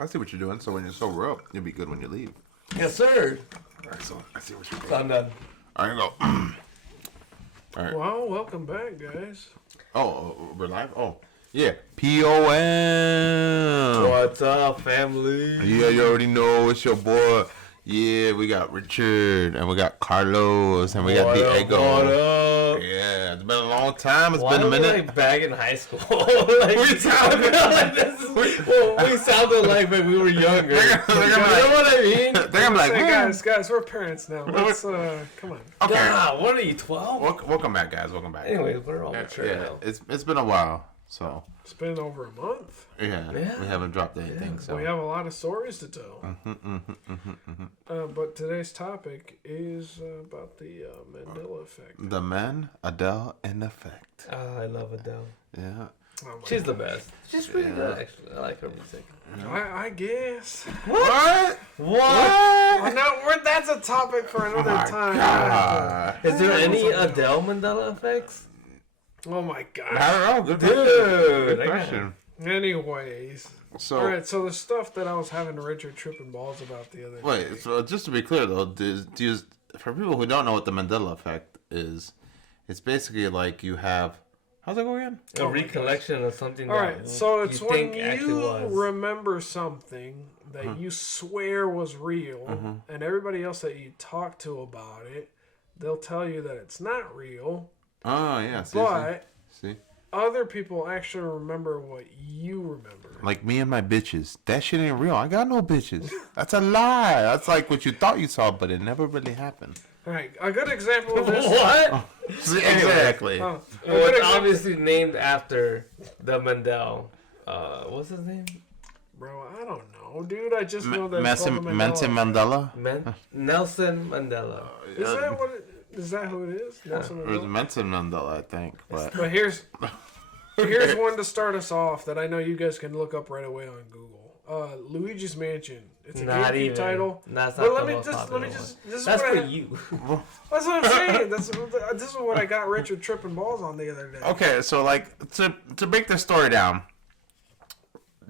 I see what you're doing. So when you're sober up, you'll be good when you leave. Yes, sir. All right, so I see what you're doing. I'm done. All right, go. All right. Well, welcome back, guys. Oh, we're live? Oh, yeah. POM. What's up, family? Yeah, you already know. It's your boy. Yeah, we got Richard, and we got Carlos, and we got Diego. What up? Yeah, it's been a long time. It's Why been a minute. Why like back in high school? Like, We sounded like this is, we sounded like when we were younger. They're You know what I mean? They're gonna be like, guys, we're parents now. Let's come on. Okay. Nah, what are you, 12? Welcome back, guys. Welcome back. Anyways, we're all mature now. It's been a while, so It's been over a month. yeah. We haven't dropped anything. So We have a lot of stories to tell. But today's topic is about the Mandela effect. the Man Adele in effect. Oh, I love Adele. Yeah. Oh my She's the gosh. best. She's pretty good, actually. I like her music. I guess. What? Well, that's a topic for another time. God. Is there any Adele Mandela effects? Oh my I god. don't know. Good Dude, Good I got question. Anyways. So Alright, so the stuff that I was having Richard tripping balls about the other day. wait. So just to be clear, though, for people who don't know what the Mandela effect is, it's basically like you have. How's it go again? A recollection of something that Alright, so it's when actually you was. remember something that you swear was real, and everybody else that you talk to about it, they'll tell you that it's not real, Oh yeah. See. other people actually remember what you remember. Like me and my bitches. That shit ain't real. I got no bitches. That's a lie. That's like what you thought you saw, but it never really happened. Alright, a good example of this. What? See, exactly. A Well, good it's example- obviously named after the Mandel. What's his name? Bro, I don't know, dude. I just know that it's Nelson called the Mandela. Mandela? Nelson Mandela. Is that who it is? Nelson It was Mandela? Nelson Mandela, I think. But But here's one to start us off that I know you guys can look up right away on Google. Luigi's Mansion. It's a Not GameCube even. title. That's But not let the me most just popular this one. is That's what for I, you. That's what I'm saying. This is what I got Richard tripping balls on the other day. okay, so like to break the story down,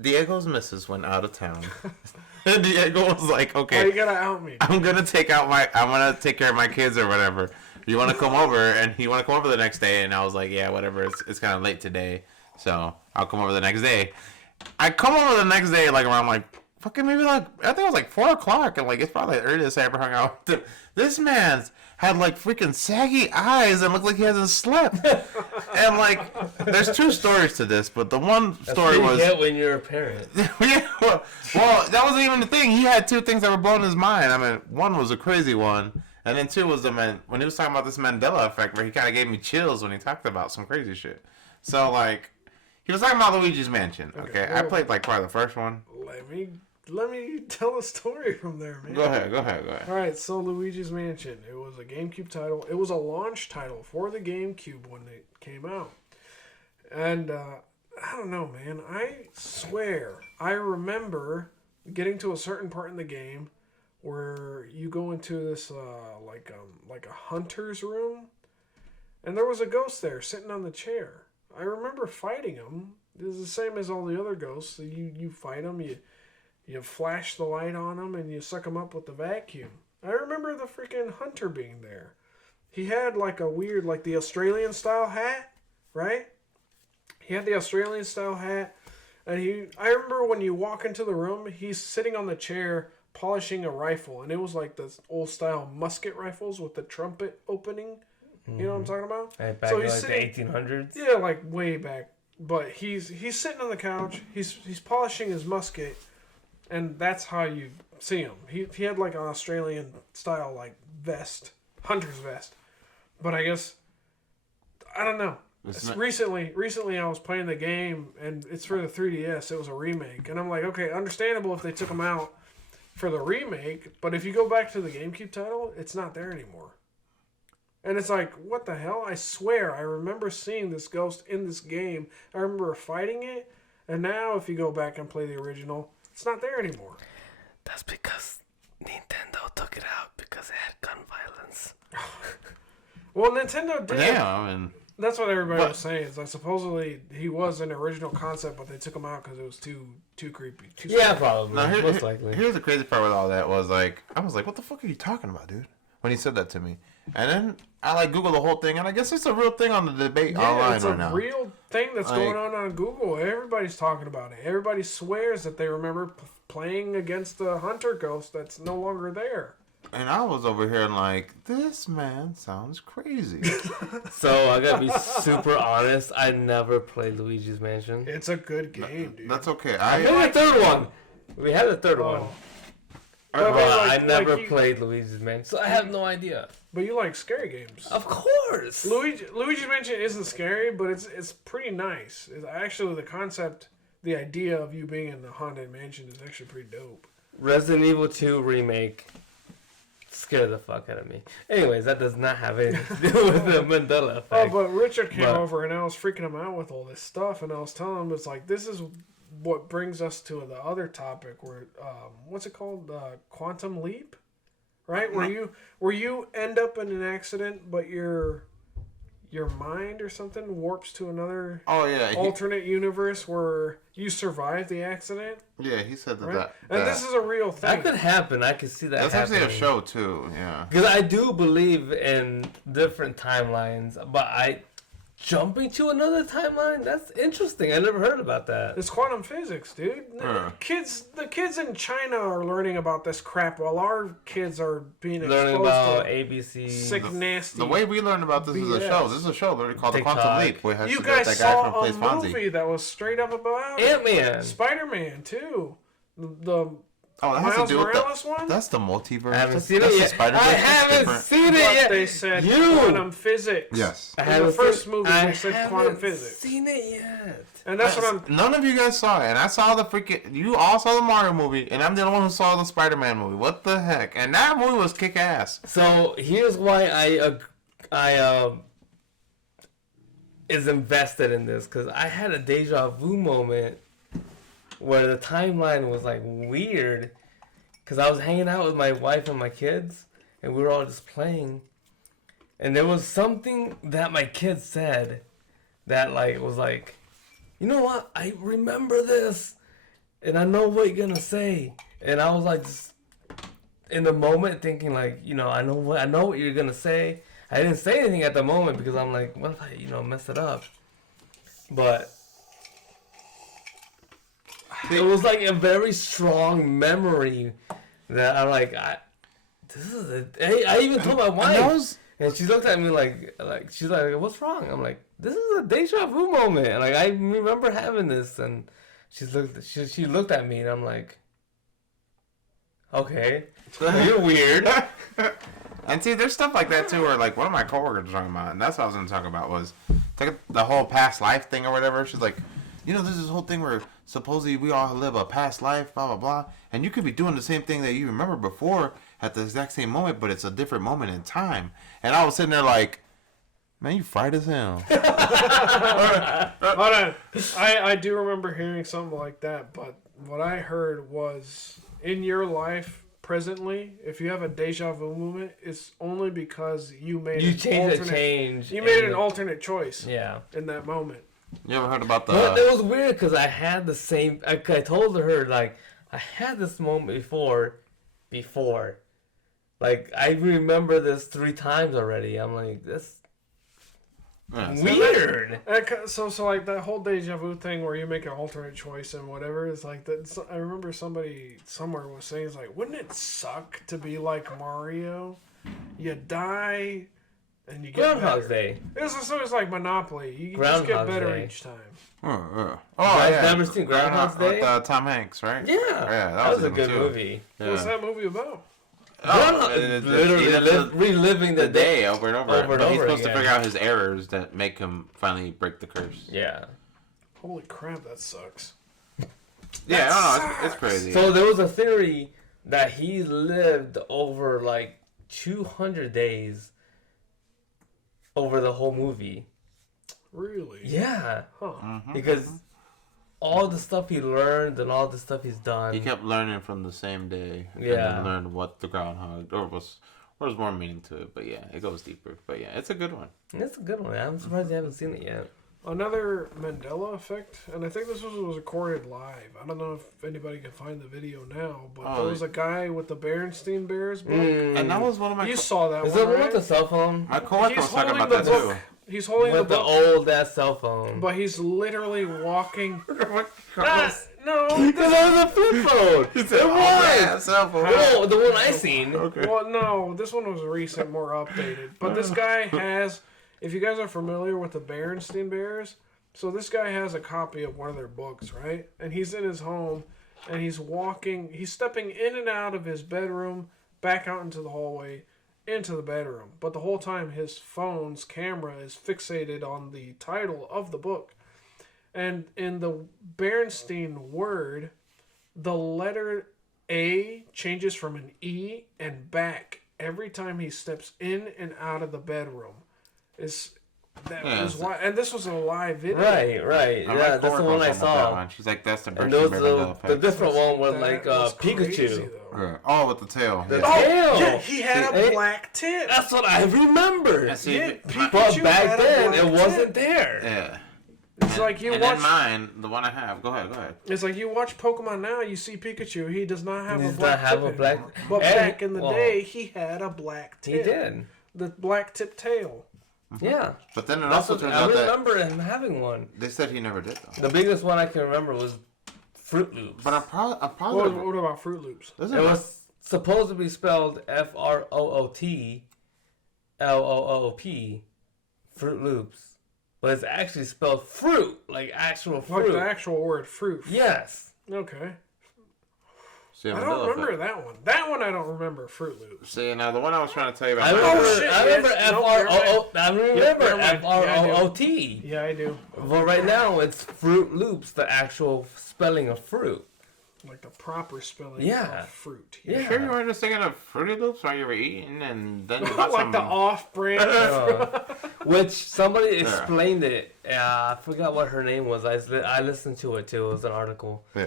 Diego's missus went out of town. And Diego was like, Why okay, you gotta out me? I'm gonna take care of my kids or whatever. You want to come over? And he want to come over the next day, and I was like, yeah, whatever. It's kind of late today, so I'll come over the next day. I come over the next day, like around like fucking maybe like I think it was like 4 o'clock, and like it's probably the earliest I ever hung out with him. This man's had like freaking saggy eyes and looked like he hasn't slept. And like, there's 2 stories to this, but the one story That's what was you get when you're a parent. yeah, well, that wasn't even the thing. He had 2 things that were blowing his mind. I mean, one was a crazy one, and then 2 was when he was talking about this Mandela effect, where he kind of gave me chills when he talked about some crazy shit. So like, he was talking about Luigi's Mansion. Okay, I played like probably the first one. Let me tell a story from there, man. Go ahead. All right, so Luigi's Mansion. It was a GameCube title. It was a launch title for the GameCube when it came out. And I don't know, man. I swear I remember getting to a certain part in the game where you go into this like a hunter's room, and there was a ghost there sitting on the chair. I remember fighting him. It was the same as all the other ghosts. So you fight them, you flash the light on him, and you suck him up with the vacuum. I remember the freaking hunter being there. He had like a weird, like the Australian style hat, right? He had the Australian style hat, and I remember when you walk into the room, he's sitting on the chair polishing a rifle, and it was like the old style musket rifles with the trumpet opening. You know what I'm talking about? Back So in he's like sitting- the 1800s? Yeah, like way back. But he's sitting on the couch. He's polishing his musket, and that's how you see him. He had like an Australian style like vest, hunter's vest. But I guess I don't know. Recently I was playing the game, and it's for the 3DS. It was a remake, and I'm like, okay, understandable if they took him out for the remake, but if you go back to the GameCube title, it's not there anymore. And it's like, what the hell? I swear, I remember seeing this ghost in this game. I remember fighting it. And now, if you go back and play the original, it's not there anymore. That's because Nintendo took it out because it had gun violence. Well, Nintendo did. Yeah, I mean, That's what everybody But- was saying. Is like supposedly he was an original concept, but they took him out because it was too creepy. Too Yeah, scary. probably. No, Most likely. Here's the crazy part with all that was like, I was like, what the fuck are you talking about, dude? When he said that to me. And then I like Googled the whole thing, and I guess it's a real thing on the debate online it's right a now. real thing that's Like- going on Google. Everybody's talking about it. Everybody swears that they remember playing against the hunter ghost that's no longer there. And I was over here like, this man sounds crazy. So I gotta be super honest. I never played Luigi's Mansion. It's a good game, dude. That's okay. We had the third one. We had the third one. But, I mean, But like- I never like you- played Luigi's Mansion, so I have no idea. But you like scary games. Of course. Luigi's Mansion isn't scary, but it's pretty nice. It's actually, the concept, the idea of you being in the haunted mansion is actually pretty dope. Resident Evil 2 remake scared the fuck out of me. Anyways, that does not have anything to do with the Mandela Oh, effect. but Richard came But- over and I was freaking him out with all this stuff, and I was telling him, it's like, this is what brings us to the other topic where, what's it called? Quantum leap? Right? Where you end up in an accident, but your mind or something warps to another Oh, yeah. alternate universe where you survive the accident. He said that. Right? And this is a real thing. That could happen. I could see that That's happening. actually a show, too. Yeah. Because I do believe in different timelines, but jumping to another timeline? That's interesting. I never heard about that. It's quantum physics, dude. The kids in China are learning about this crap while our kids are being Learning exposed about to ABC. sick, nasty. The way we learned about this is a BS. show. This is a show literally called TikTok. The Quantum Leap. Where it has You to do with guys that guy saw from a Plays Fonzie. movie that was straight up about it. Ant-Man. Spider-Man too. The Oh, that has to Miles do with Morales one. That's the multiverse. I haven't That's- seen that's it the yet. Spider-Verse. I That's haven't different. seen it But yet. they said You. quantum physics. Yes. I In the haven't first seen- movie, I they said quantum haven't physics, seen it yet. and that's what I'm. None of you guys saw it, and I saw the freaking. You all saw the Mario movie, and I'm the only one who saw the Spider-Man movie. What the heck? And that movie was kick-ass. So here's why I is invested in this, because I had a deja vu moment where the timeline was like weird, because I was hanging out with my wife and my kids, and we were all just playing, and there was something that my kids said that like was like, you know what? I remember this, and I know what you're gonna say, and I was like just in the moment thinking like, you know, I know what you're gonna say. I didn't say anything at the moment because I'm like, what if I, mess it up? But it was like a very strong memory that I'm like, I even told my wife, and she looked at me like she's like, what's wrong? I'm like, this is a deja vu moment. And like I remember having this, and she looked at me, and I'm like, okay, you're weird. And see, there's stuff like that too, where like one of my coworkers was talking about, and that's what I was gonna talk about was the whole past life thing or whatever. She's like, there's this whole thing where supposedly we all live a past life, blah blah blah, and you could be doing the same thing that you remember before at the exact same moment, but it's a different moment in time. And I was sitting there like, man, you fried as hell. Hold on. I do remember hearing something like that, but what I heard was, in your life presently, if you have a deja vu moment, it's only because you made You an changed alternate, change. You made and an alternate choice Yeah. in that moment. You ever heard about But it was weird because I had the same. I told her like I had this moment before. Like I remember this 3 times already. I'm like, that's weird. So like that whole deja vu thing where you make an alternate choice and whatever is like that. I remember somebody somewhere was saying, it's like, wouldn't it suck to be like Mario? You die and you get Groundhog's better. Day. It's like Monopoly. You just get Groundhog's better Day. each time. Oh, I've yeah. never seen Groundhog's Day. With Tom Hanks, right? Yeah, that was a good good one, too. movie. Yeah. What's that movie about? Literally reliving the day over and over. Over and But he's over supposed to again. figure out his errors that make him finally break the curse. Yeah. Holy crap, that sucks. Yeah, I don't know. It's sucks. crazy. So there was a theory that he lived over like 200 days over the whole movie. Really? Yeah. Huh. Because all the stuff he learned and all the stuff he's done. He kept learning from the same day. And Yeah. then learned what the groundhog, or There's more meaning to it, but yeah, it goes deeper. But yeah, it's a good one. It's a good one. I'm surprised you haven't seen it yet. Another Mandela effect, and I think this was recorded live. I don't know if anybody can find the video now, but there was a guy with the Berenstein Bears book. And that was one of my... You saw that Is one, that one right? with the cell phone? My coworker was talking about that book. too. He's holding With the the book, old ass cell phone. but he's literally walking. No, Because it was a flip phone. It was. Oh, the one I seen. Okay. well, no, this one was recent, more updated. But this guy has, if you guys are familiar with the Berenstein Bears, so this guy has a copy of one of their books, right? And he's in his home, and he's stepping in and out of his bedroom, back out into the hallway, into the bedroom. But the whole time, his phone's camera is fixated on the title of the book. And in the Berenstein word, the letter A changes from an E and back every time he steps in and out of the bedroom. Why, and this was a live video. Right. Yeah, that's the one I saw. She's like, that's the And Berenstein those Mandela effect. the different one was like was crazy, Pikachu. though. Yeah. Oh, with the tail. The Yeah. tail. Yeah, he had a See, black tip. That's what I remember. And see, Yeah, my- But Pikachu back had a then, black it wasn't tip. there. yeah. It's like you and watch. then mine, the one I have. Go ahead. It's like you watch Pokemon now. You see Pikachu. He does not have He a does black not have tip a black- anymore. But and- back in the well, day, he had a black He tip. did. The black tip tail. Yeah. But then it That's also what, turns I out that remember him having one. they said he never did though. The biggest one I can remember was Fruit Loops. But I'm positive. What about Fruit Loops? Doesn't It it was supposed to be spelled FROOT LOOP, Fruit Loops. But it's actually spelled fruit, like actual Like fruit. the actual word fruit. Yes. Okay. See, I Mandela don't remember effect. that one. That one I don't remember, Fruit Loops. See, now the one I was trying to tell you about. I remember, shit, I remember yes. Nope, never FROO. I remember never mind. FROOT. Yeah, I do. But right now it's Fruit Loops, the actual spelling of fruit. Like the proper spelling Yeah. of fruit. Yeah. Sure, you weren't just thinking of Fruity Loops while you were eating, and then you bought Like some. the off-brand. Which somebody explained it. I forgot what her name was. I listened to it too. It was an article. Yeah.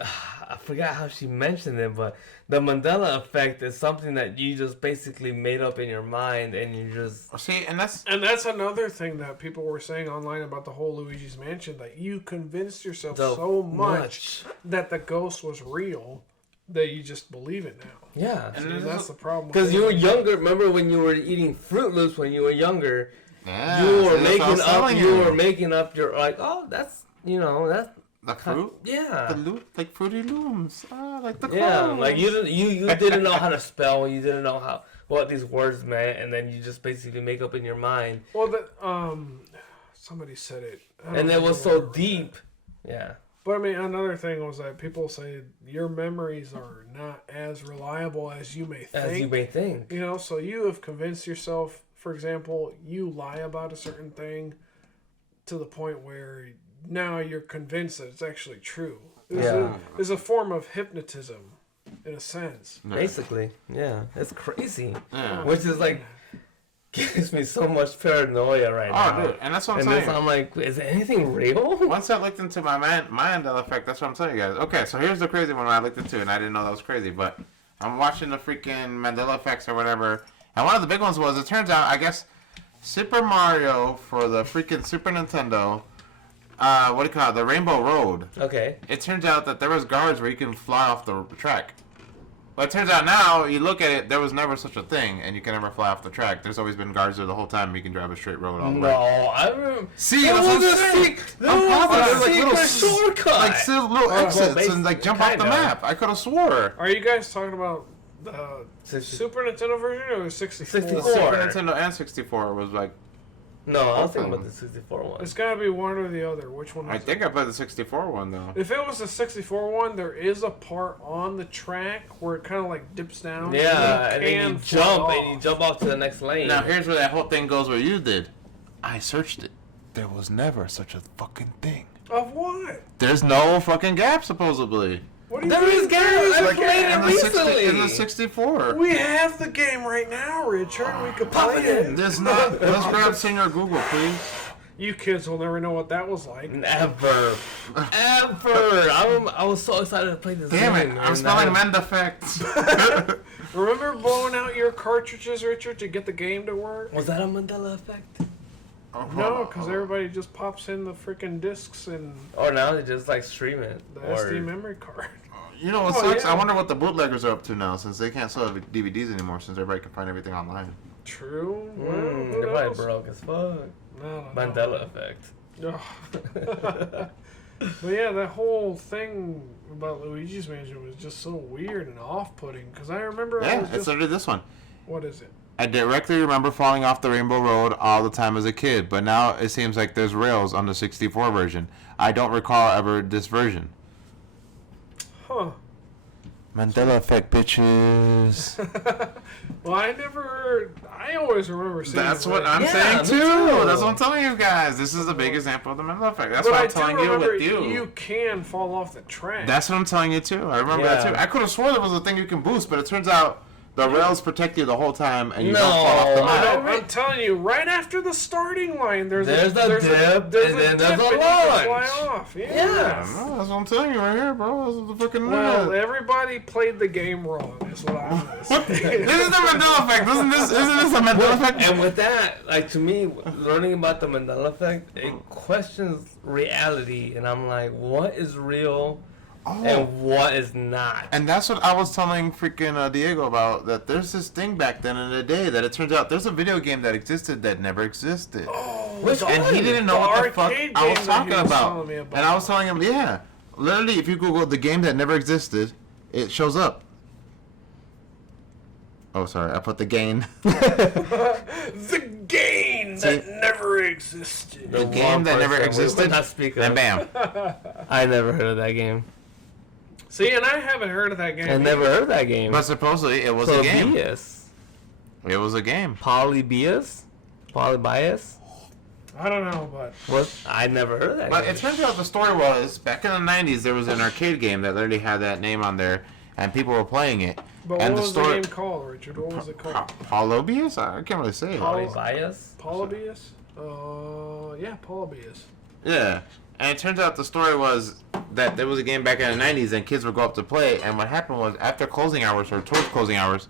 I forgot how she mentioned it, but the Mandela effect is something that you just basically made up in your mind, and you just See, and that's And that's another thing that people were saying online about the whole Luigi's Mansion, that you convinced yourself so much that the ghost was real that you just believe it now. Yeah. And See, this that's is- the problem. with Because you were it. younger. Remember when you were eating Fruit Loops when you were younger? yeah. You were see, that's what I was telling You were making up your like. Oh, that's that's the fruit. yeah. The loop, like Fruity Looms. Ah, like the Yeah, clones. like you didn't know how to spell, you didn't know what these words meant, and then you just basically make up in your mind, Well, somebody said it. I don't and it remember was where I so read deep. that. Yeah, But I mean, another thing was that people say your memories are not as reliable as you may think. as you may think. You know, so you have convinced yourself, for example, you lie about a certain thing to the point where now you're convinced that it's actually true. There's a form of hypnotism, in a sense. Basically, yeah, it's crazy. Yeah. Which is like gives me so much paranoia right now. Oh, dude, and that's what I'm And saying. this, I'm like, is anything real? Once I looked into my Mandela effect, that's what I'm telling you guys. Okay, so here's the crazy one I looked into, and I didn't know that was crazy, but I'm watching the freaking Mandela effects or whatever, and one of the big ones was, it turns out, I guess, Super Mario for the freaking Super Nintendo, what do you call it, the Rainbow Road. Okay. It turns out that there was guards where you can fly off the track. But it turns out now, you look at it, there was never such a thing, and you can never fly off the track. There's always been guards there the whole time. You can drive a straight road all the No, way. I remember. See, There that's what was I'm a saying. there I'm was positive a there's like little secret shortcut. like little exits and like jump off the kinda. map. I could have swore. Are you guys talking about the 60. Super Nintendo version or the 64? 64. Super Nintendo and 64 was like, No, I was thinking Awesome. about the 64 one. It's got to be one or the other. Which one? I Is think I played the 64 one though. If it was the 64 one, there is a part on the track where it kind of like dips down. Yeah, and then you can fly jump off. and you jump off to the next lane. Now here's where that whole thing goes. What you did, I searched it. There was never such a fucking thing. Of what? There's no fucking gap supposedly. What do you There mean is games. I like played it In the, recently. in the 64. We have the game right now, Richard. We could Pop play it in. it. There's not. Let's grab Senior Google, please. You kids will never know what that was like. Never. Ever. I was so excited to play this Damn game. it! I'm spelling Mend Effect. Remember blowing out your cartridges, Richard, to get the game to work? Was that a Mandela effect? No, because everybody just pops in the freaking discs and Or now they just like stream it. the Or SD memory card. You know what Oh, sucks? yeah. I wonder what the bootleggers are up to now, since they can't sell DVDs anymore, since everybody can find everything online. True. Well, who they're probably knows? broke as fuck. No. Mandela effect. Ugh. But yeah, that whole thing about Luigi's Mansion was just so weird and off-putting. Because I remember I Yeah, was it's just... literally this one. What is it? I directly remember falling off the Rainbow Road all the time as a kid, but now it seems like there's rails on the 64 version. I don't recall ever this version. Huh. Mandela effect, bitches. Well, I always remember seeing That's it. what I'm Yeah, saying me too. too. That's what I'm telling you guys. This is the big example of the Mandela effect. That's But what I I'm do telling you remember with you. you can fall off the track. That's what I'm telling you too. I remember that Yeah. too. I could have sworn there was a thing you can boost, but it turns out the rails protect you the whole time and you don't fall off the No, map. I'm telling you, right after the starting line, there's a the dip, and then there's a and you can launch. fly off. Yeah. Yes. No, that's what I'm telling you right here, bro. This is the fucking Well, everybody played the game wrong. Is what I'm gonna say. This is the Mandela effect. Isn't this a Mandela effect? And with that, like to me, learning about the Mandela effect, it questions reality, and I'm like, what is real and what is not? And that's what I was telling freaking Diego about, that there's this thing back then in the day that it turns out there's a video game that existed that never existed. Which And he one? didn't know what the fuck arcade I was game that he talking was about. telling me about. And I was telling him, yeah, literally if you Google the game that never existed, it shows up. Oh, sorry, I put the gain. The game that See? never existed. The game that never existed, Not speak and of. bam. I never heard of that game. See, and I haven't heard of that game. I never heard of that game. But supposedly it was a game. Polybius. It was a game. Polybius? Polybius? I don't know, but What? I never heard of that But game. it turns out the story was, back in the 90s, there was an arcade game that literally had that name on there, and people were playing it. what and the was story, the game called, Richard? What was it called? Polybius? I can't really say it. Polybius? Polybius? Yeah, Polybius. Yeah. And it turns out the story was that there was a game back in the 90s and kids would go up to play, and what happened was after closing hours or towards closing hours,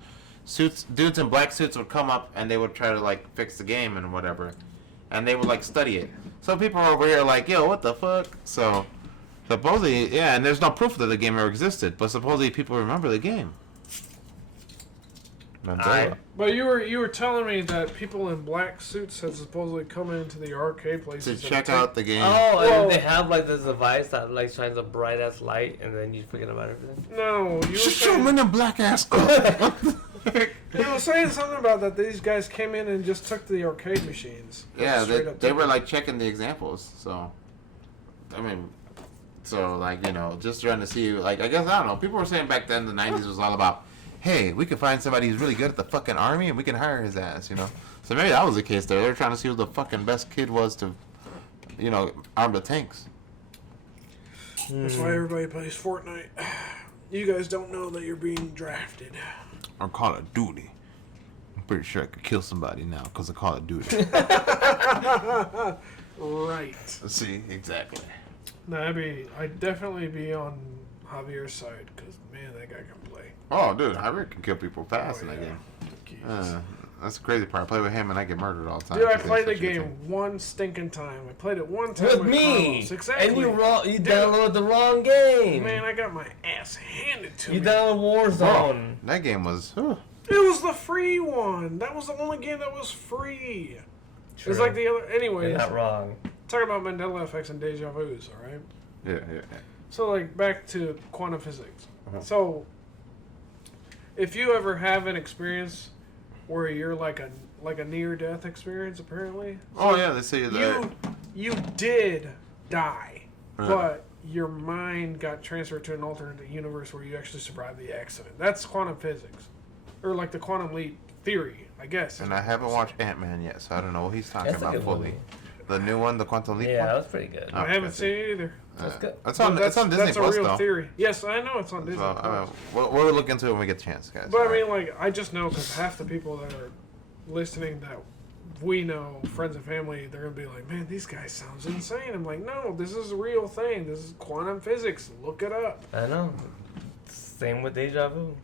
dudes in black suits would come up and they would try to like fix the game and whatever. And they would like study it. So people are over here like, yo, what the fuck? So supposedly, yeah, and there's no proof that the game ever existed, but supposedly people remember the game. Mandela. But you were telling me that people in black suits had supposedly come into the arcade To places check out the game. Oh, Well- and they have like this device that like shines a bright ass light, and then you forget about everything. No, you were Shut your saying, men in black ass you were saying something about that these guys came in and just took the arcade machines. Yeah, Straight up they took were it. like checking the examples. So, I mean, so like, you know, just trying to see, like, I guess, I don't know. People were saying back then the 90s was all about, hey, we could find somebody who's really good at the fucking army and we can hire his ass, you know? So maybe that was the case there. They were trying to see who the fucking best kid was to, you know, arm the tanks. That's why everybody plays Fortnite. You guys don't know that you're being drafted. Or Call of Duty. I'm pretty sure I could kill somebody now because of Call of Duty. Right. See, exactly. No, I'd definitely be on Javier's side because man, that guy can play. Oh, dude, I really can kill people fast Oh, in that yeah. game. Jesus. That's the crazy part. I play with him and I get murdered all the time. Dude, I because played the he's such a game thing. one stinking time. I played it one time With me, Carlos. Exactly. and you downloaded the wrong game. Man, I got my ass handed to You me. downloaded Warzone. That game was. It was the free one. That was the only game that was free. It's like the other. Anyways, You're not wrong. talking about Mandela effects and deja vu's, all right? Yeah. So, like, back to quantum physics. Uh-huh. So, if you ever have an experience where you're like a near-death experience, apparently. Oh yeah, they say that. You did die, Right. but your mind got transferred to an alternate universe where you actually survived the accident. That's quantum physics, or like the quantum leap theory, I guess. And I haven't watched Ant-Man yet, so I don't know what he's talking That's a about good fully. movie. The new one, the Quantum Leap Yeah, one. that was pretty good. Oh, I haven't okay. seen it either. That's good. It's But on. It's on Disney that's a Plus real though. theory. Yes, I know it's on Disney So, Plus. we'll look into it when we get a chance, guys. But I mean, like, I just know because half the people that are listening that we know, friends and family, they're gonna be like, man, these guys sounds insane. I'm like, no, this is a real thing. This is quantum physics. Look it up. I know. Same with Deja Vu.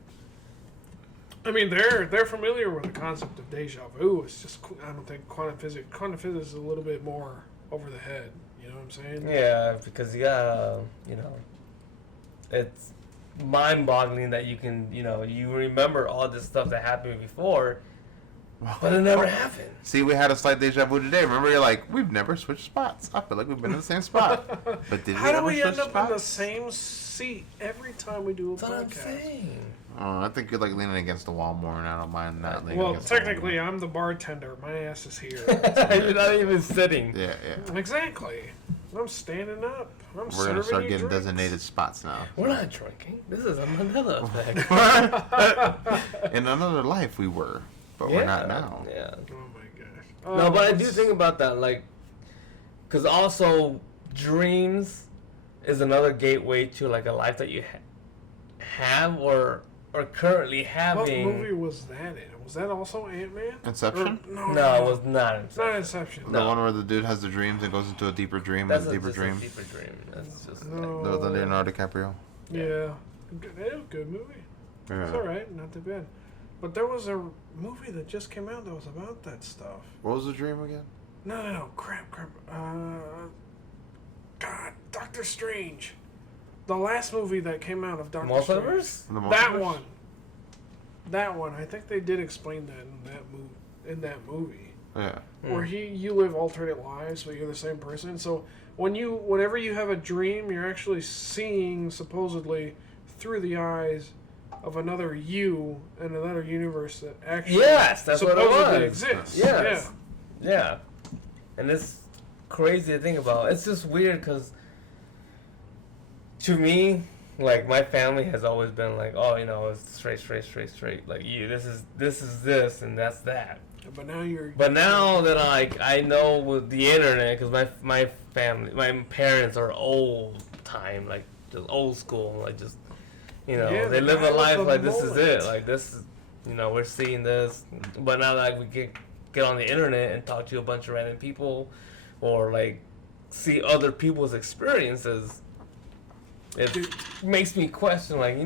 I mean, they're familiar with the concept of deja vu. It's just, I don't think quantum physics is a little bit more over the head. You know what I'm saying? Yeah, because you got, it's mind-boggling that you can, you remember all this stuff that happened before, but it never happened. See, we had a slight deja vu today. Remember, you're like, we've never switched spots. I feel like we've been in the same spot. But did How do ever we end switch up in the spots? same seat every time we do a That's what I'm podcast? saying. Oh, I think you're like leaning against the wall more, and I don't mind not leaning Well, against the wall technically, more. I'm the bartender. My ass is here. You're not even sitting. Yeah. Exactly. I'm standing up. I'm We're serving gonna start you getting drinks. designated spots now. We're not drinking. This is a Mandela effect. In another life, we were, but we're not now. Yeah. Oh my gosh. No, but I do think about that, like, because also dreams is another gateway to like a life that you have or currently What having. movie was that in? Was that also Ant-Man? Inception? No, it was not. It's not Inception. The one where the dude has the dreams and goes into a deeper dream That's and a deeper just dream. a deeper dream. That's just No. The Leonardo DiCaprio. Yeah. Good movie. Yeah. It's alright, not too bad. But there was a movie that just came out that was about that stuff. What was the dream again? No. Crap. God, Doctor Strange. The last movie that came out of Doctor Strange. Multiverse? The That multiverse? one. That one. I think they did explain that in that movie. Yeah. Where you live alternate lives, but you're the same person. So whenever you have a dream, you're actually seeing supposedly through the eyes of another you in another universe that actually Yes, that's what it supposedly was. exists. Yes. Yeah. And it's crazy to think about. It's just weird because to me, like, my family has always been like, oh, it's straight. Like, this is this and that's that. But now that I know with the internet, because my family, my parents are old time, like just old school, like just Yeah, they live the a life guy with like the this is it, mullet. like this is we're seeing this, but now like we get on the internet and talk to a bunch of random people, or like see other people's experiences. It makes me question, like,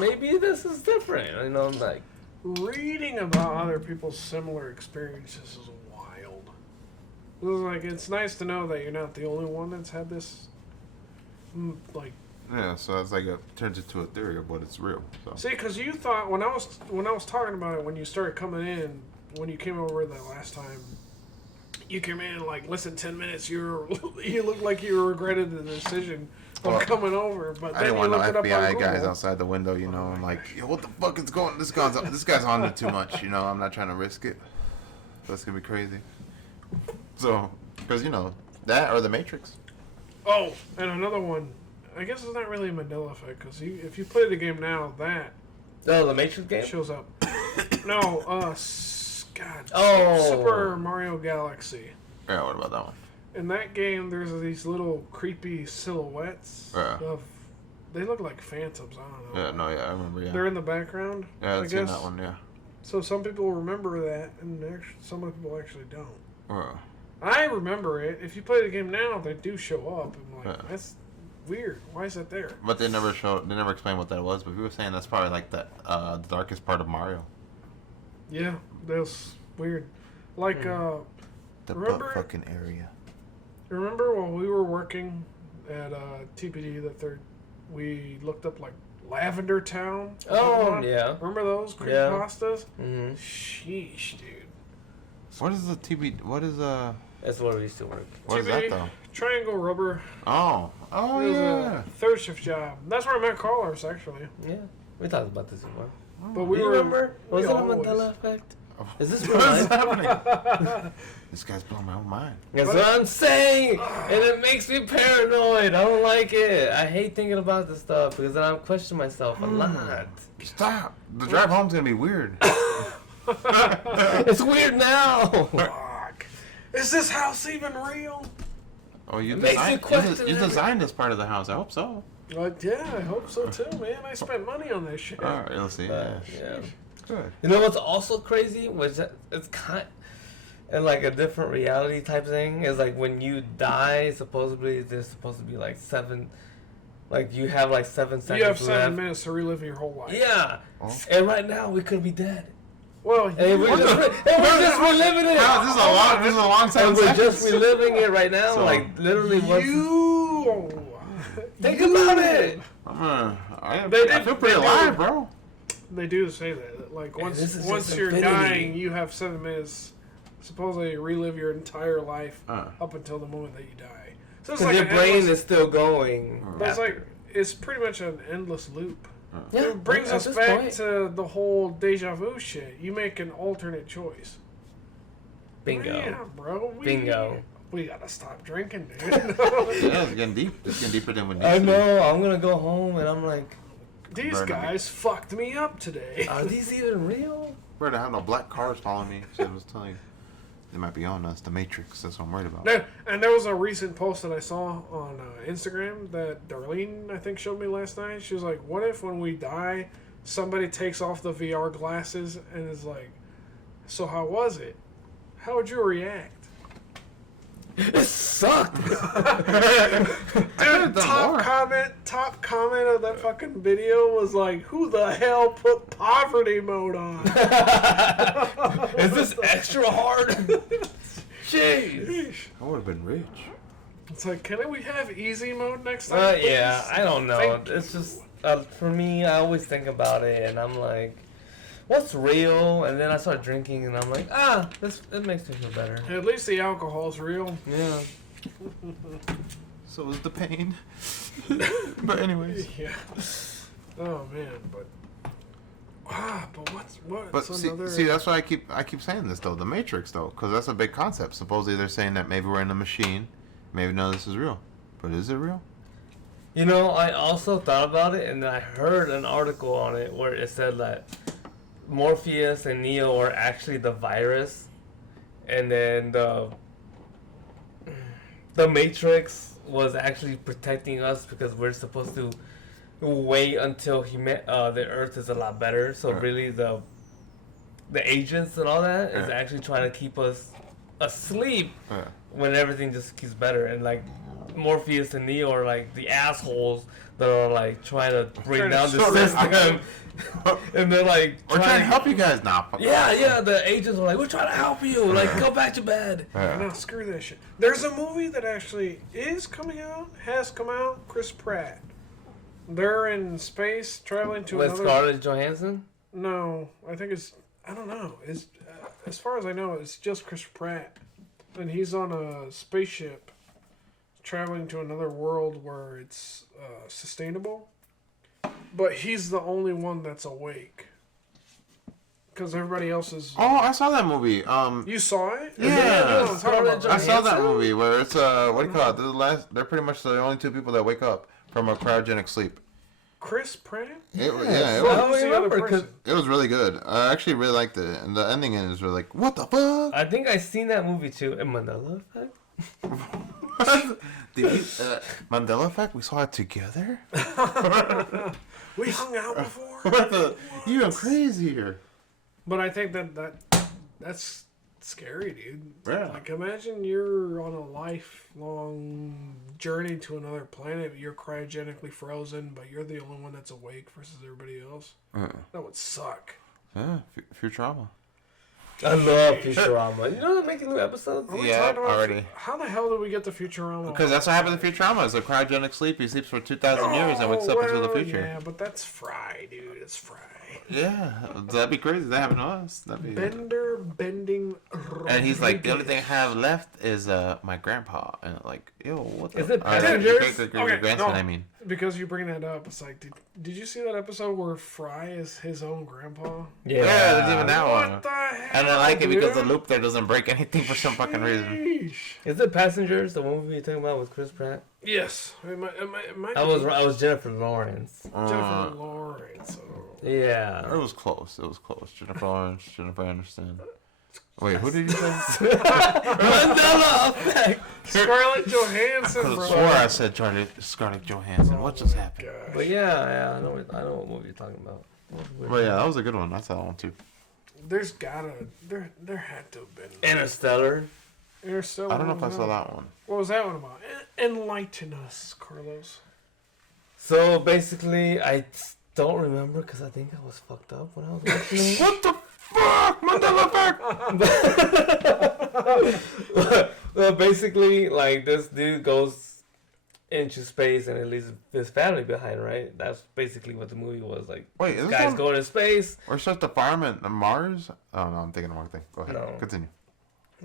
maybe this is different. Like reading about other people's similar experiences is wild. It's nice to know that you're not the only one that's had this. Like, Yeah, so it's like turns into a theory of what it's real. So. see, because you thought when I was talking about it when you started coming in, when you came over the last time, you came in like less than 10 minutes. You looked like you regretted the decision of coming over. But I then didn't you want no looked it up on FBI guys Google. outside the window, I'm like, yo, what the fuck is going? This guy's on it too much, I'm not trying to risk it. That's gonna be crazy. So, because that or the Matrix. Oh, and another one. I guess it's not really a Mandela effect because if you play the game now, that the Matrix game. shows up. No, God. Oh. Super Mario Galaxy. Yeah, what about that one? In that game, there's these little creepy silhouettes of. They look like phantoms. I don't know. I remember. Yeah, They're in the background. yeah, I I've seen guess. that one. Yeah. So some people remember that, and some other people actually don't. Uh, I remember it. If you play the game now, they do show up. I'm like, Yeah. that's weird. Why is that there? But they never explained what that was. But we were saying that's probably like the darkest part of Mario. Yeah, that's weird. Like, The Remember- butt fucking area. remember when we were working at TPD, we looked up like Lavender Town? Oh yeah. Remember those Yeah. creepypastas? Mm-hmm. Sheesh, dude. What is the TB? What is That's where we used to work. What is that though? Triangle Rubber. Oh It was yeah. a third shift job. That's where I met callers, actually. Yeah, we talked about this before. But we Do you were. remember? Was we it a always- Mandela effect? Is this What is real? happening? This guy's blowing my own mind. That's what I'm saying, and it makes me paranoid. I don't like it. I hate thinking about this stuff because then I'm questioning myself a lot. Stop. The drive home's gonna be weird. It's weird now. Fuck. Is this house even real? Oh, you It makes you designed. question You everything. designed this part of the house. I hope so. Yeah, I hope so too, man. I spent money on this shit. All right, let's see. Yeah. Yeah. Good. You know what's also crazy? Which it's kind. in like a different reality type thing. Is like when you die, supposedly there's supposed to be like 7, like you have like 7 seconds. You have 7 left. minutes to relive your whole life. Yeah, Oh. and right now we could be dead. Well, And we're just reliving it. Wow, this is a long time. And we're just reliving it right now. So, like literally, once. Think You- about it. I They feel pretty do. alive, bro. They do say that. Like once this is once just you're infinity. dying, you have 7 minutes. Supposedly relive your entire life up until the moment that you die. So it's Because like your an brain endless, is still going. But it's like it's pretty much an endless loop. Yeah, It brings at us this back point. to the whole deja vu shit. You make an alternate choice. Bingo. Yeah, bro. Bingo. We gotta stop drinking, dude. Yeah, it's getting deep. It's getting deeper than we need. I know. I'm gonna go home and I'm like, These Burn guys fucked me up today. are these even real? Bro, I have no black cars following me. So I was telling you, they might be on us. The Matrix. That's what I'm worried about. And there was a recent post that I saw on Instagram that Darlene, I think, showed me last night. She was like, what if when we die, somebody takes off the VR glasses and is like, so how was it? How would you react? It sucked. Dude, done more. top comment of that fucking video was like, who the hell put poverty mode on? Is this extra hard? Jeez. Sheesh. I would have been rich. It's like, can we have easy mode next time? Yeah, please? I don't know. Thank It's you. just for me. I always think about it, and I'm like, what's real? And then I start drinking, and I'm like, it makes me feel better. At least the alcohol's real. Yeah. So is the pain. But anyways. Yeah. Oh man, but what's But another? see, that's why I keep saying this though, the Matrix though, because that's a big concept. Supposedly they're saying that maybe we're in a machine, maybe no, this is real, but is it real? You know, I also thought about it, and I heard an article on it where it said that Morpheus and Neo are actually the virus, and then the Matrix was actually protecting us because we're supposed to wait until the Earth is a lot better. So Right. really, the agents and all that is Right. actually trying to keep us asleep Yeah. when everything just keeps better. And like Morpheus and Neo are like the assholes that are like trying to break Trying to down the sort it system. And they're like, We're trying to help you guys now. Yeah, the agents are like, we're trying to help you. Like, go back to bed. No, screw that shit. There's a movie that actually is coming out, has come out. Chris Pratt. They're in space, traveling to With another. Scarlett Johansson? No, I think it's. I don't know. It's as far as I know, it's just Chris Pratt, and he's on a spaceship, traveling to another world where it's sustainable. But he's the only one that's awake. Because everybody else is. Oh, I saw that movie. You saw it? Yeah. You know what I'm talking about, Scarlett I right? saw that Johansson? movie where it's what do you call it? They're pretty much the only two people that wake up from a cryogenic sleep. Chris Pratt? It I was, Who's the other remember, 'cause person? it was really good. I actually really liked it, and the ending is really like, what the fuck? I think I seen that movie too. In Mandela Effect? Did we, Mandela Effect? We saw it together. We hung out before. What the? You went crazier. But I think that's scary, dude. Yeah. Like, imagine you're on a lifelong journey to another planet. You're cryogenically frozen, but you're the only one that's awake versus everybody else. That would suck. Yeah, Futurama. I love Futurama. You know they're making new episodes? Are we Yeah, talking about already. How the hell did we get to Futurama? Because that's what happened to Futurama. It's a cryogenic sleep. He sleeps for 2,000 years and wakes up into the future. Yeah, but that's Fry, dude. It's Fry. Yeah, that'd be crazy. That happened to us. That'd be. Bender bending. And he's like, the only Rodriguez. thing I have left is my grandpa. And like, yo, what the? Is it Passengers? Great Okay, grandson, no. I mean. Because you bring that up, it's like, did you see that episode where Fry is his own grandpa? Yeah, there's even that one. What the hell? And I like it because the dude? loop there doesn't break anything for some fucking reason. Sheesh. Is it Passengers, the one you're talking about with Chris Pratt? Yes, it might I be was Jennifer Lawrence. Jennifer Lawrence. Yeah. It was close. It was close. Jennifer Lawrence, Jennifer Aniston. Wait, who did you say? Mandela Effect. Scarlett I Johansson, could have bro. swore I said Scarlett Johansson. What just happened? Gosh. But yeah, I know what movie you're talking about. But yeah, that was a good one. I saw that one too. There's gotta there had to have been Interstellar. Interstellar. I don't know if I saw that one. What was that one about? Enlighten us, Carlos. So basically, I don't remember because I think I was fucked up when I was watching it. What the fuck? Mandela effect! Well, basically, like, this dude goes into space and it leaves his family behind, right? That's basically what the movie was. Like, Wait, is this this guy's one? going to space. Or such the fireman on Mars? Oh no, I'm thinking the wrong thing. Go ahead. No. Continue.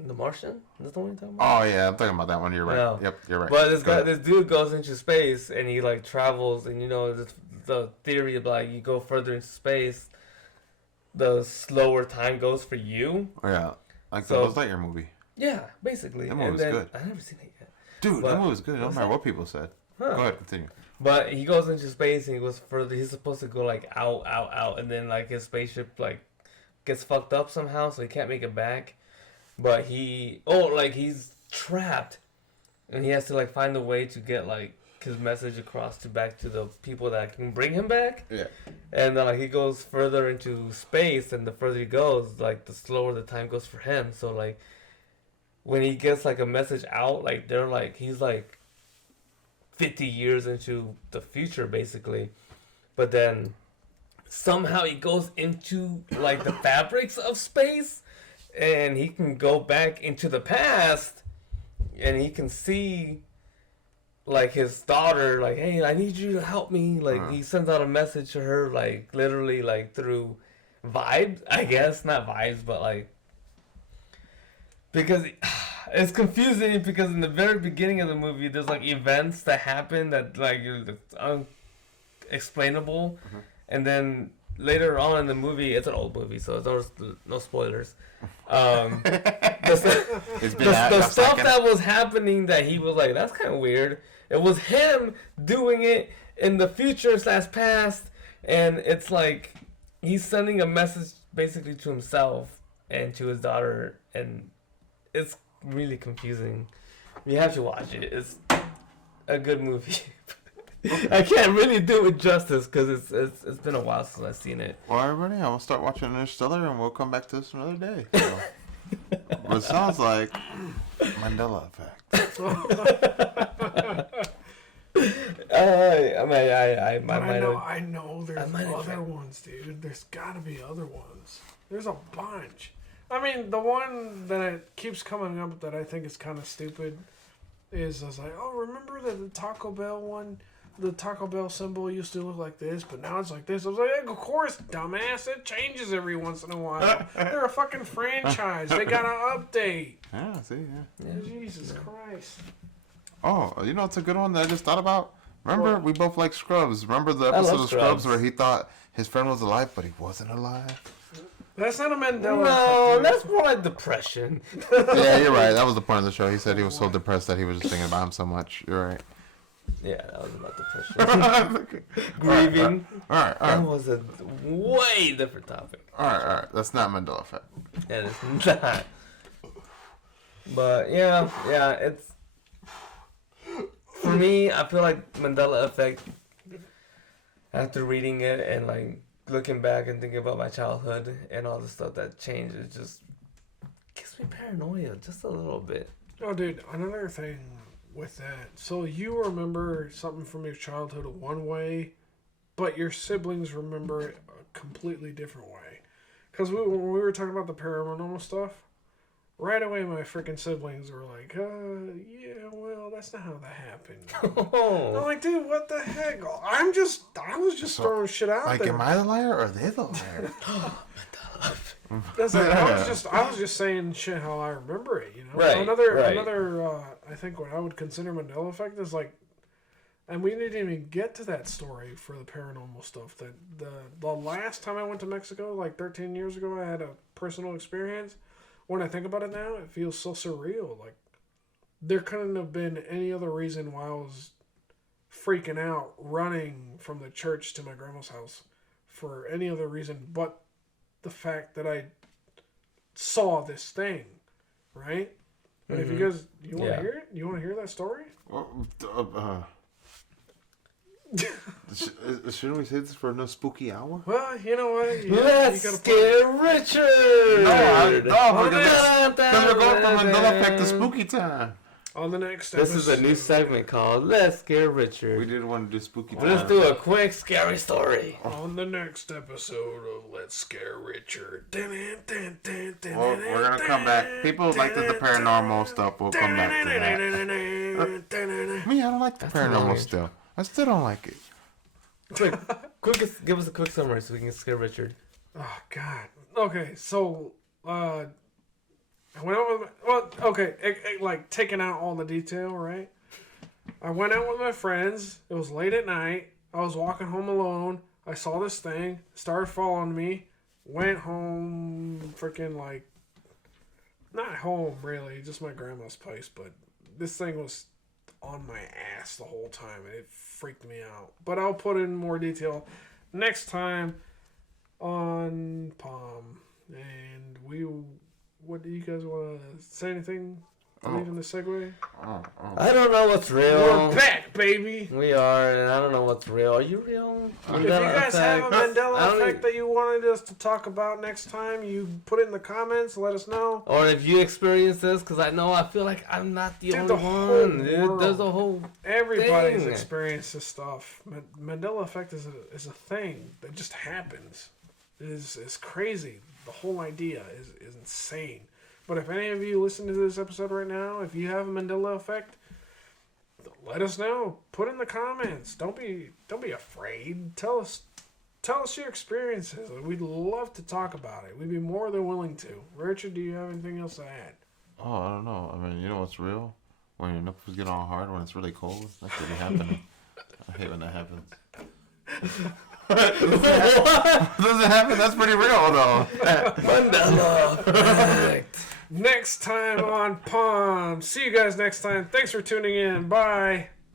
The Martian? Is that the one you're talking about? Oh yeah, I'm talking about that one. You're right. No. Yep, you're right. But this Go guy, ahead. this dude goes into space and he like travels, and the theory of like you go further into space, the slower time goes for you. Oh, yeah, like So- the Buzz Lightyear movie. Yeah, basically. That movie And was then, good. I never seen it yet. Dude, But- that movie was good. I don't was matter it? what people said. Huh. Go ahead, continue. But he goes into space and he goes further. He's supposed to go like out, and then like his spaceship like gets fucked up somehow, so he can't make it back. But he's trapped, and he has to like find a way to get like his message across to back to the people that can bring him back. Yeah. And like he goes further into space, and the further he goes, like the slower the time goes for him. So like when he gets like a message out, like they're like he's like 50 years into the future basically, but then somehow he goes into like the fabrics of space, and he can go back into the past, and he can see like his daughter, like, hey, I need you to help me. Like he sends out a message to her, like literally like through vibes, I guess, not vibes, but like, because it's confusing, because in the very beginning of the movie there's like events that happen that like are unexplainable, and then later on in the movie, it's an old movie, so there's no spoilers. It's been The stuff that was happening that he was like, that's kind of weird. It was him doing it in the future / past, and it's like he's sending a message basically to himself and to his daughter, and it's really confusing. You have to watch it. It's a good movie. I can't really do it justice because it's been a while since I've seen it. Well, everybody, I'm gonna start watching Interstellar, and we'll come back to this another day. So. But it sounds like Mandela effect. I know there's might have other tried. ones, dude. There's gotta be other ones. There's a bunch. I mean, the one that keeps coming up that I think is kind of stupid is I was like, oh, remember the Taco Bell one? The Taco Bell symbol used to look like this, but now it's like this. I was like, of course, dumbass. It changes every once in a while. They're a fucking franchise. They gotta update. Yeah, see, yeah. Jesus Christ. Oh, you know, it's a good one that I just thought about. Remember, we both like Scrubs. Remember the I love episode of Scrubs Scrubs. where he thought his friend was alive, but he wasn't alive? That's not a Mandela No, effect, that's more like depression. Yeah, you're right. That was the point of the show. He said he was so depressed that he was just thinking about him so much. You're right. Yeah, that was about depression. Grieving. All right, all That right. was a way different topic. All right. That's not Mandela effect. And it's not. But yeah, it's for me. I feel like Mandela effect. After reading it and like looking back and thinking about my childhood and all the stuff that changed, it just gives me paranoia just a little bit. Oh, dude, another thing with that. So you remember something from your childhood one way, but your siblings remember it a completely different way. Because when we were talking about the paranormal stuff, right away my freaking siblings were like, yeah, well, that's not how that happened. I'm like, dude, what the heck? I was just So, throwing shit out Like, there. am I the liar or are they the liar? That's like, I was just saying shit how I remember it, you know. Right, Another right. I think what I would consider Mandela effect is like, and we didn't even get to that story for the paranormal stuff. That the last time I went to Mexico, like 13 years ago, I had a personal experience. When I think about it now, it feels so surreal. Like there couldn't have been any other reason why I was freaking out, running from the church to my grandma's house for any other reason but the fact that I saw this thing, right? And if you guys, you want to hear it? You want to hear that story? Shouldn't we say this for no spooky hour? Well, you know what? Let's get Richard! No, because we're going from Mandela Effect to spooky time. On the next episode. This is a new segment called Let's Get Richard. We didn't want to do spooky time. Let's do a quick scary story. On the next episode of Let's Scare Richard. Well, we're going to come back. People like the paranormal stuff. We'll come back to that. Me, I don't like the paranormal stuff. I still don't like it. Quick, give us a quick summary so we can scare Richard. Oh, God. Okay, so, I went out with like taking out all the detail, right? I went out with my friends. It was late at night. I was walking home alone. I saw this thing, started following me, went home, freaking like, not home really, just my grandma's place, but this thing was on my ass the whole time and it freaked me out. But I'll put in more detail next time on Palm. And what do you guys want to say anything? Leaving the segue? I don't know what's real. We're back, baby! We are, and I don't know what's real. Are you real? If you guys have a Mandela effect that you wanted us to talk about next time, you put it in the comments, let us know. Or if you experience this, because I feel like I'm not the only one. Dude, there's a whole Everybody's thing. experienced this stuff. Mandela effect is a thing that just happens. It's crazy. The whole idea is insane. But if any of you listen to this episode right now, if you have a Mandela effect, let us know. Put in the comments. Don't be afraid. Tell us your experiences. We'd love to talk about it. We'd be more than willing to. Richard, do you have anything else to add? Oh, I don't know. I mean, you know what's real? When your nipples get all hard when it's really cold. That's really happening. I hate when that happens. What? Doesn't happen? That's pretty real, though. Mandela effect. Next time on Palm. See you guys next time. Thanks for tuning in. Bye.